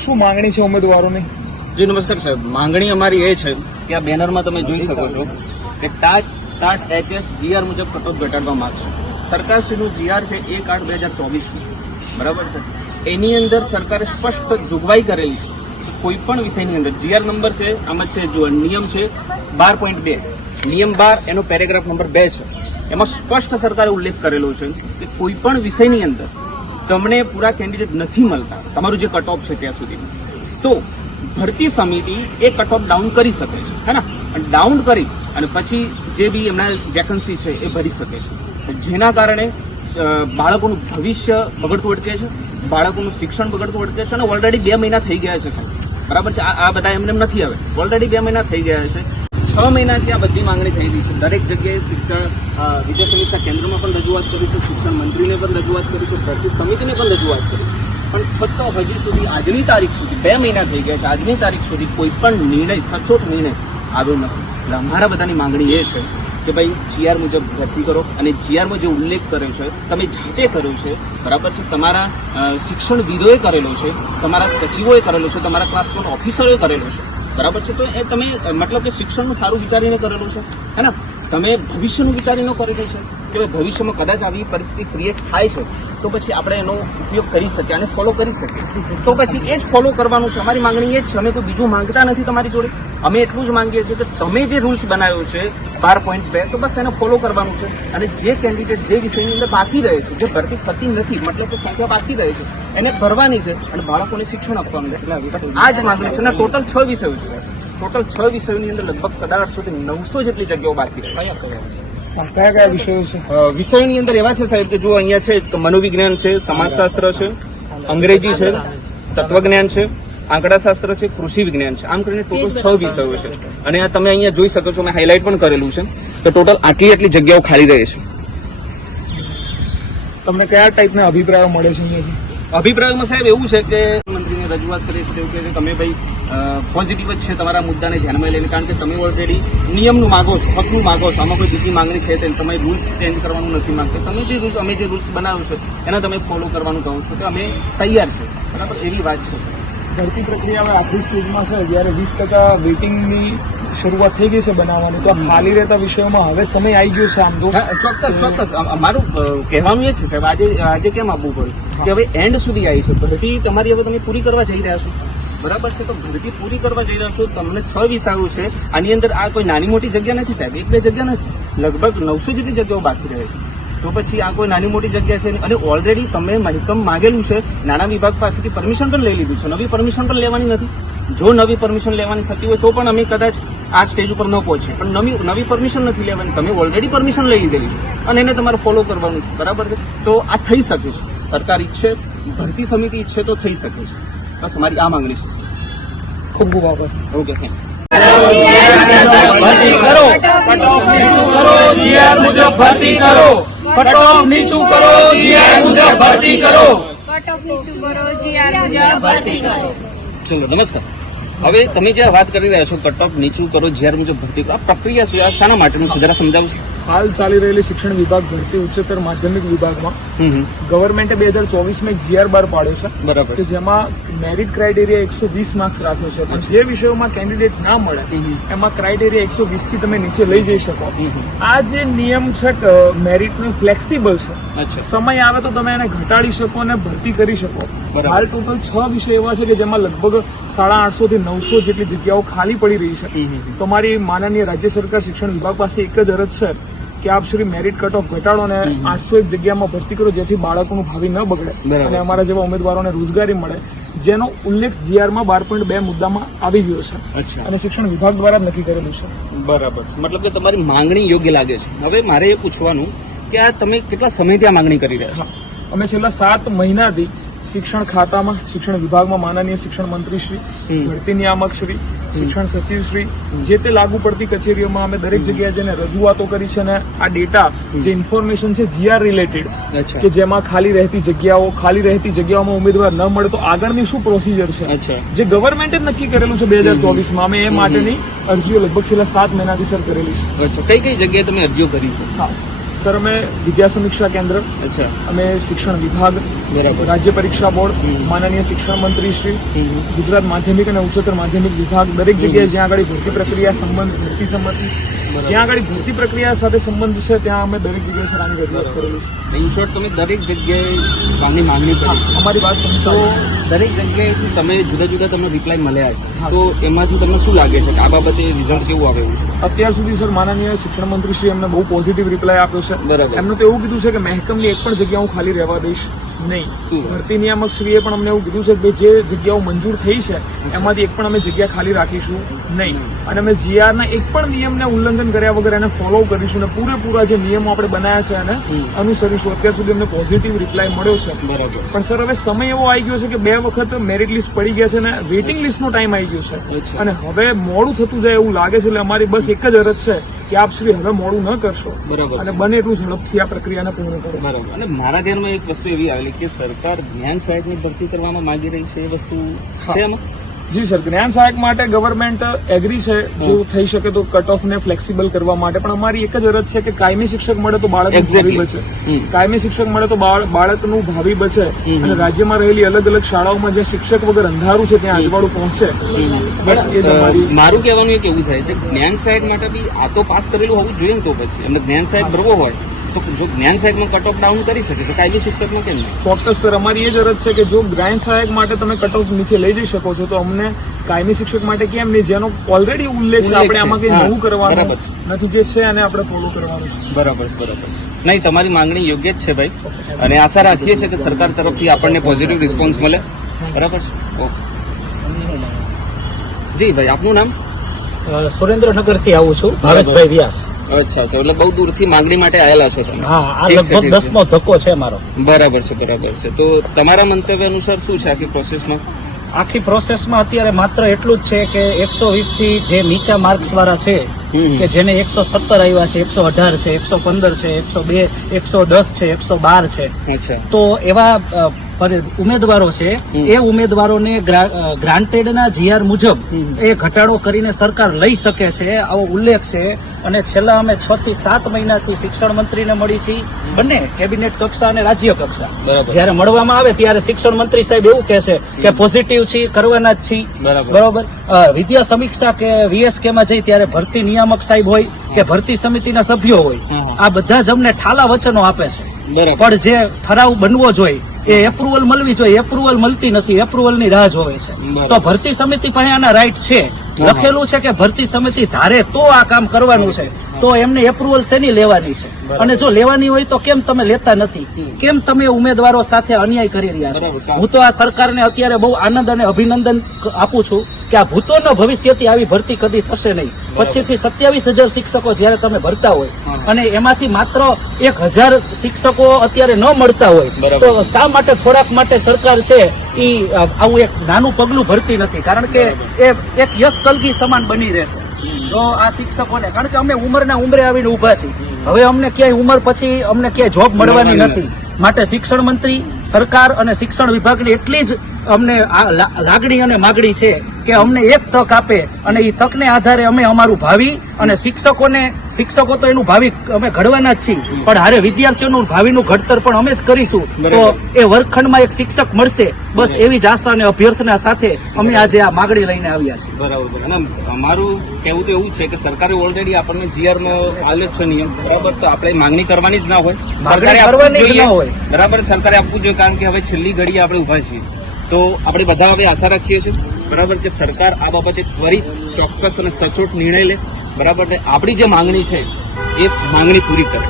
શું માંગણી છે ઉમેદવારોની? જી નમસ્કાર સાહેબ, માંગણી અમારી એ છે કે આ બેનરમાં તમે જોઈ શકો છો કે ટાટ HS GR મુજબ કટઓફ ઘટાડવા માંગશે. સરકારશ્રીનું GR છે 1/8/2024 બરાબર છે. એની અંદર સરકારે સ્પષ્ટ જોગવાઈ કરેલી છે કે કોઈ પણ વિષયની અંદર GR નંબર છે આમાં છે, જો નિયમ છે 12.2, નિયમ 12 એનો પેરેગ્રાફ નંબર 2 છે. એમાં સ્પષ્ટ સરકારે ઉલ્લેખ કરેલો છે કે કોઈ પણ વિષયની અંદર તમને પૂરા કેન્ડિડેટ નથી મળતા, તમારું જે કટ ઓફ છે ત્યાં સુધી, તો ભરતી સમિતિ એ કટ ઓફ ડાઉન કરી શકે છે, હે ને? ડાઉન કરી અને પછી જે બી એમના વેકન્સી છે એ ભરી શકે છે, જેના કારણે બાળકોનું ભવિષ્ય બગડતું અટકે છે, બાળકોનું શિક્ષણ બગડતું અટકે છે. અને ઓલરેડી 2 મહિના થઈ ગયા છે સાહેબ, બરાબર છે. આ બધા એમને નથી આવે, ઓલરેડી 2 મહિના થઈ ગયા છે. 6 મહિનાથી આ બધી માંગણી થઈ રહી છે. દરેક જગ્યાએ શિક્ષણ વિદ્યા સમીક્ષા કેન્દ્રમાં પણ રજૂઆત કરી છે, શિક્ષણ મંત્રીને પણ રજૂઆત કરી છે, ભરતી સમિતિને પણ રજૂઆત કરી છે. પણ છતાં હજી સુધી આજની તારીખ સુધી 2 મહિના થઈ ગયા છે, આજની તારીખ સુધી કોઈ પણ નિર્ણય, સચોટ નિર્ણય આવ્યો નથી. એટલે અમારા બધાની માંગણી એ છે કે ભાઈ GR મુજબ ભરતી કરો, અને GRમાં જે ઉલ્લેખ કર્યો છે તમે જાતે કર્યો છે, બરાબર છે, તમારા શિક્ષણવિદોએ કરેલો છે, તમારા સચિવોએ કરેલો છે, તમારા ક્લાસ 1 ઓફિસરોએ કરેલો છે, બરાબર છે. તો એ તમે મતલબ કે શિક્ષણનું સારું વિચારીને કરેલું છે, હે ને? તમે ભવિષ્યનું વિચારીને કરેલું છે કે ભવિષ્યમાં કદાચ આવી પરિસ્થિતિ ક્રિએટ થાય છે તો પછી આપણે એનો ઉપયોગ કરી શકીએ અને ફોલો કરી શકીએ. તો પછી એ જ ફોલો કરવાનું છે. અમારી માંગણી એ જ છે. અમે કોઈ બીજું માંગતા નથી તમારી જોડે. અમે એટલું જ માંગીએ છીએ કે તમે જે રૂલ્સ બનાવ્યો છે 12.2, તો બસ એને ફોલો કરવાનું છે. અને જે કેન્ડિડેટ જે વિષયની અંદર બાકી રહે છે, જે ભરતી થતી નથી, મતલબ કે સંખ્યા બાકી રહે છે, એને ભરવાની છે અને બાળકોને શિક્ષણ આપવાનું છે. આ જ માંગણી છે. અને ટોટલ 6 વિષયો છે. ટોટલ 6 વિષયોની અંદર લગભગ 1800 થી 900 જેટલી જગ્યાઓ બાકી છે. કયા કયા વિષયો છે? વિષયોની અંદર એવા છે સાહેબ કે જો અહીંયા છે મનોવિજ્ઞાન છે, સમાજશાસ્ત્ર છે, અંગ્રેજી છે, તત્વજ્ઞાન છે, આંકડાશાસ્ત્ર છે, કૃષિ વિજ્ઞાન છે. આમ કરીને ટોટલ 6 વિષયો છે. અને આ તમે અહીંયા જોઈ શકો છો, મેં હાઇલાઇટ પણ કરેલું છે કે ટોટલ આટલી જગ્યાઓ ખાલી રહે છે. તમને કયા ટાઈપના અભિપ્રાયો મળે છે અહીંયાથી? અભિપ્રાયમાં સાહેબ એવું છે કે મંત્રીને રજૂઆત કરીએ છીએ એવું કે તમે ભાઈ પોઝિટિવ જ છે તમારા મુદ્દાને ધ્યાનમાં લઈને, કારણ કે તમે ઓલરેડી નિયમનું માગો છો, હકનું માગો છો. આમાં કોઈ બીજી માંગણી છે તેમ તમે રૂલ્સ ચેન્જ કરવાનું નથી માંગતા. તમે અમે જે રૂલ્સ બનાવ્યો છે એના તમે ફોલો કરવાનું કહો છો કે અમે તૈયાર છે, બરાબર? એવી વાત છે. ભરતી પ્રક્રિયા હવે આખરી સ્ટેજમાં છે, જ્યારે 20% વેઇટિંગની શરૂઆત થઈ ગઈ છે બનાવવાની, તો ખાલી રહેતા વિષયોમાં હવે સમય આવી ગયો છે. આમ તો ચોક્કસ મારું કહેવાનું એ જ છે સાહેબ, આજે કેમ આપવું પડ્યું કે હવે એન્ડ સુધી આવી છે ભરતી તમારી. હવે તમે પૂરી કરવા જઈ રહ્યા છો, બરાબર છે? તો ભરતી પૂરી કરવા જઈ રહ્યા છો, તમને 6 વિષયો છે. આની અંદર આ કોઈ નાની મોટી જગ્યા નથી સાહેબ, 1-2 જગ્યા નથી, લગભગ 900 જેટલી જગ્યાઓ બાકી રહે છે. તો પછી આ કોઈ નાની મોટી જગ્યા છે. અને ઓલરેડી તમે મહેકમ માગેલું છે, નાણાં વિભાગ પાસેથી પરમિશન પણ લઈ લીધું છે, નવી પરમિશન પણ લેવાની નથી. જો નવી પરમિશન લેવાની થતી હોય તો પણ અમે કદાચ આ સ્ટેજ ઉપર ન પહોંચીએ, પણ નવી પરમિશન નથી લેવાની. તમે ઓલરેડી પરમિશન લઈ લીધેલી છે અને એને તમારે ફોલો કરવાનું છે, બરાબર છે? તો આ થઈ શકે છે. સરકાર ઈચ્છે, ભરતી સમિતિ ઈચ્છે તો થઈ શકે છે. બસ અમારી આ માંગણી છે. ખૂબ ખૂબ આભાર. ઓકે, થેન્ક ભરતી કરો, કટ ઓફ નીચું કરો, GR મુજબ ભરતી કરો. કટ ઓફ નીચું કરો, GR મુજબ ભરતી કરો. કટ ઓફ નીચું કરો, GR મુજબ ભરતી કરો. ચલો, નમસ્કાર. હવે તમે જે વાત કરી રહ્યા છો કટ ઓફ નીચું કરો, GR મુજબ ભરતી કરો, આ પ્રક્રિયા શું, આ શાના માટેનું છે જરા સમજાવશો? હાલ ચાલી રહેલી શિક્ષણ વિભાગ ભરતી ઉચ્ચતર માધ્યમિક વિભાગમાં ગવર્મેન્ટે 2024માં એક GR બહાર પાડ્યો છે, બરાબર, કે જેમાં મેરિટ ક્રાઇટેરિયા 120 માર્ક્સ રાખ્યો છે. પણ જે વિષયોમાં કેન્ડિડેટ ના મળે એમાં ક્રાઇટેરિયા 120 થી તમે નીચે લઈ જઈ શકો. આ જે નિયમ છે મેરિટનો ફ્લેક્સિબલ છે, સમય આવે તો તમે એને ઘટાડી શકો અને ભરતી કરી શકો. હાલ ટોટલ 6 વિષય એવા છે કે જેમાં લગભગ 850 થી 900 જેટલી જગ્યાઓ ખાલી પડી રહી છે. તો મારી માનનીય રાજ્ય સરકાર શિક્ષણ વિભાગ પાસે એક જ અરજ છે કે આપ શ્રી મેરિટ કટ ઓફ ઘટાડો અને 801 જગ્યામાં ભરતી કરો, જેથી બાળકોનું ભાવિ ન બગડે અને અમારા જેવા ઉમેદવારોને રોજગારી મળે, જેનો ઉલ્લેખ GRમાં 12.2 મુદ્દામાં આવી ગયો છે અને શિક્ષણ વિભાગ દ્વારા જ નક્કી કરેલું છે. બરાબર છે. મતલબ કે તમારી માંગણી યોગ્ય લાગે છે. હવે મારે એ પૂછવાનું કે આ તમે કેટલા સમયથી આ માંગણી કરી રહ્યા છો? અમે છેલ્લા 7 મહિનાથી શિક્ષણ ખાતામાં, શિક્ષણ વિભાગમાં માનનીય શિક્ષણ મંત્રી શ્રી, ભરતી નિયામક શ્રી, શિક્ષણ સચિવ શ્રી, જે તે લાગુ પડતી કચેરીઓમાં અમે દરેક જગ્યાએ જઈને રજૂઆતો કરી છે અને આ ડેટા જે ઇન્ફોર્મેશન છે GR રિલેટેડ, અચ્છા. કે જેમાં ખાલી રહેતી જગ્યાઓમાં ઉમેદવાર ન મળે તો આગળની શું પ્રોસિજર છે, અચ્છા. જે ગવર્મેન્ટે જ નક્કી કરેલું છે 2024માં, અમે એ માટેની અરજીઓ લગભગ છેલ્લા 7 મહિનાથી સર કરેલી છે. અચ્છા, કઈ જગ્યાએ તમે અરજીઓ કરી છે? હા સર, અમે વિદ્યા સમીક્ષા કેન્દ્ર, અચ્છા, અમે શિક્ષણ વિભાગ, બરાબર. રાજ્ય પરીક્ષા બોર્ડ, માનનીય શિક્ષણ મંત્રી શ્રી, ગુજરાત માધ્યમિક અને ઉચ્ચતર માધ્યમિક વિભાગ, દરેક જગ્યાએ જ્યાં આગળ ભરતી પ્રક્રિયા ભરતી સંબંધ, જ્યાં આગળ ભરતી પ્રક્રિયા સાથે સંબંધ છે ત્યાં અમે દરેક જગ્યાએ સર આની રજૂઆત કરેલી છે. ઇન શોર્ટ તમે દરેક જગ્યાએ માંગણી કરી. અમારી વાત તો સમજો. દરેક જગ્યાએથી તમે જુદા જુદા તમને રિપ્લાય મળ્યા છે, તો એમાંથી તમને શું લાગે છે કે આ બાબતે રિઝલ્ટ કેવું આવેલું છે? અત્યાર સુધી સર માનનીય શિક્ષણ મંત્રી શ્રી અમને બહુ પોઝિટિવ રિપ્લાય આપ્યો છે. બરાબર. એમનું તો એવું કીધું છે કે મહેકમની એક પણ જગ્યા હું ખાલી રહેવા દઈશ નહીં. શું? ભરતી નિયામક શ્રીએ પણ અમને એવું કીધું છે કે જે જગ્યાઓ મંજૂર થઈ છે એમાંથી એક પણ અમે જગ્યા ખાલી રાખીશું નહીં, અને અમે GR ના એક પણ નિયમને ઉલ્લંઘન કર્યા વગર એને ફોલો કરીશું અને પૂરેપૂરા જે નિયમો આપણે બનાવ્યા છે એને અનુસરીશું. અત્યાર સુધી અમને પોઝિટિવ રિપ્લાય મળ્યો છે. બરાબર. પણ સર હવે સમય એવો આવી ગયો છે કે 2 વખત મેરિટ લિસ્ટ પડી ગયા છે અને વેઇટિંગ લિસ્ટનો ટાઈમ આવી ગયો છે, અચ્છા. અને હવે મોડું થતું જાય એવું લાગે છે. એટલે અમારી બસ એક જ અરજ છે કે આપ શ્રી હવે મોડું ન કરશો બરાબર. અને બને એટલું ઝડપથી આ પ્રક્રિયાને પૂર્ણ કરો. બરાબર. અને મારા ધ્યાનમાં એક વસ્તુ એવી આવેલી કે સરકાર જ્ઞાન સહાયકની ભરતી કરવામાં માંગી રહી છે, એ વસ્તુ છે એમાં? જી સર, જ્ઞાન સહાયક માટે ગવર્મેન્ટ એગ્રી છે જો થઈ શકે તો કટ ઓફ ને ફ્લેક્સિબલ કરવા માટે, પણ અમારી એક જ અરજ છે કે કાયમી શિક્ષક મળે તો બાળકનું ભાવિ બચે. કાયમી શિક્ષક મળે તો બાળકનું ભાવિ બચે અને રાજ્યમાં રહેલી અલગ અલગ શાળાઓમાં જ્યાં શિક્ષક વગર અંધારું છે ત્યાં અજવાળું પહોંચે. બસ એ જ અમારી. મારું કહેવાનું એક એવું થાય છે જ્ઞાન સહાયક માટે બી આ તો પાસ કરેલું હોવું જોઈએ ને, તો પછી એમને જ્ઞાન સહાયક ભરવો હોય તો જો જ્ઞાન સહાયકમાં કટ ઓફ ડાઉન કરી શકે તો કાયમી શિક્ષકમાં કેમ નહીં? ચોક્કસ સર, અમારી એ જ અરજ છે કે જો જ્ઞાન સહાયક માટે તમે કટ ઓફ નીચે લઈ જઈ શકો છો તો અમને કાયમી શિક્ષક માટે કેમ નહીં, જેનો ઓલરેડી ઉલ્લેખ છે. આપણે આમાં કંઈ નવું કરવાનું નથી, જે છે એને આપણે ફોલો કરવાનું છે. બરાબર છે, બરાબર છે. નહીં, તમારી માંગણી યોગ્ય જ છે ભાઈ, અને આશા રાખીએ છીએ કે સરકાર તરફથી આપણને પોઝિટિવ રિસ્પોન્સ મળે. બરાબર છે. ઓકે જી ભાઈ, આપનું નામ? સુરેન્દ્રનગર થી આવું છું, ભાવેશભાઈ વ્યાસ. અચ્છા, એટલે બહુ દૂરથી માંગણી માટે આવેલા છો તમે? હા, આ લગભગ 10મો ધક્કો છે મારો. બરાબર છે, બરાબર છે. તો તમારા મંતવ્ય અનુસાર શું છે આખી પ્રોસેસમાં? આખી પ્રોસેસમાં અત્યારે માત્ર એટલું જ છે કે 120 થી જે નીચા માર્ક્સ વાળા છે કે જેને 117 આવ્યા છે, 118 છે, 115 છે, 102, 110 છે, 112 છે, અચ્છા, તો એવા ઉમેદવારો છે એ ઉમેદવારોને ગ્રાન્ટેડના GR મુજબ એ ઘટાડો કરીને સરકાર લઈ શકે છે, આવો ઉલ્લેખ છે. અને છેલ્લા અમે 6 થી 7 મહિનાથી શિક્ષણ મંત્રીને મળી છીએ, બંને કેબિનેટ કક્ષા અને રાજ્ય કક્ષા. બરાબર. જયારે મળવામાં આવે ત્યારે શિક્ષણ મંત્રી સાહેબ એવું કહે છે કે પોઝિટિવ છે, કરવાના જ છીએ. બરાબર. બરોબર. વિદ્યા સમીક્ષા કે VSK માં જઈ ત્યારે ભરતી નિયામક સાહેબ હોય કે ભરતી સમિતિના સભ્યો હોય, આ બધા જ અમને ઠાલા વચનો આપે છે. બરાબર. પણ જે ઠરાવ બનવો જોઈએ એ એપ્રુવલ મળવી જોઈએ, એપ્રુવલ મળતી નથી, એપ્રુવલ ની રાહ જોવે છે. બરાબર. તો ભરતી સમિતિ પાસે આના રાઈટ છે, લખેલું છે કે ભરતી સમિતિ ધારે તો આ કામ કરવાનું છે, તો એમને એપ્રુવલ શેની લેવાની છે? અને જો લેવાની હોય તો કેમ તમે લેતા નથી? કેમ તમે ઉમેદવારો સાથે અન્યાય કરી રહ્યા છો? હું તો આ સરકારને અત્યારે બહુ આનંદ અને અભિનંદન આપું છું કે આ ભૂતોના ભવિષ્યથી આવી ભરતી કદી થશે નહીં. 25 થી 27,000 શિક્ષકો જયારે તમે ભરતા હોય અને એમાંથી માત્ર 1,000 શિક્ષકો અત્યારે ન મળતા હોય, તો શા માટે થોડાક માટે સરકાર છે એ આવું એક નાનું પગલું ભરતી નથી? કારણ કે એ એક યશ કલગી સમાન બની રહેશે જો આ શિક્ષકોને, કારણ કે અમે ઉંમરના ઉંમરે આવીને ઉભા છીએ. હવે અમને ક્યાંય ઉંમર પછી અમને ક્યાંય જોબ મળવાની નથી. માટે શિક્ષણ મંત્રી, સરકાર અને શિક્ષણ વિભાગની એટલી જ અમને લાગણી અને માગણી છે કે અમને એક તક આપે અને એ તકને આધારે અમે અમારું ભાવિ અને શિક્ષકો તો એનું ભાવિ અમે ઘડવાના જ છીએ, પણ હારે વિદ્યાર્થીઓનું ભાવિનું ઘડતર પણ અમે જ કરીશું. તો એ વર્ગખંડમાં એક શિક્ષક મળશે, બસ એવી જ આશા અને અભ્યર્થના સાથે અમે આજે આ માગણી લઈને આવ્યા છીએ. બરાબર. અને અમારું કહેવું તો એવું છે કે સરકારે ઓલરેડી આપણને GR નો આલેખ છે નિયમ, બરાબર, તો આપણે માંગણી કરવાની જ ના હોય, માગણી કરવાની જ ના હોય. બરાબર, સરકારે આપવું જોઈએ. કારણ કે હવે છેલ્લી ઘડીએ આપણે ઉભા છીએ, તો આપણે બધા હવે આશા રાખીએ છીએ, બરાબર, કે સરકાર આ બાબતે ત્વરિત, ચોક્કસ અને સચોટ નિર્ણય લે, બરાબર, ને આપણી જે માંગણી છે એ માંગણી પૂરી કરે.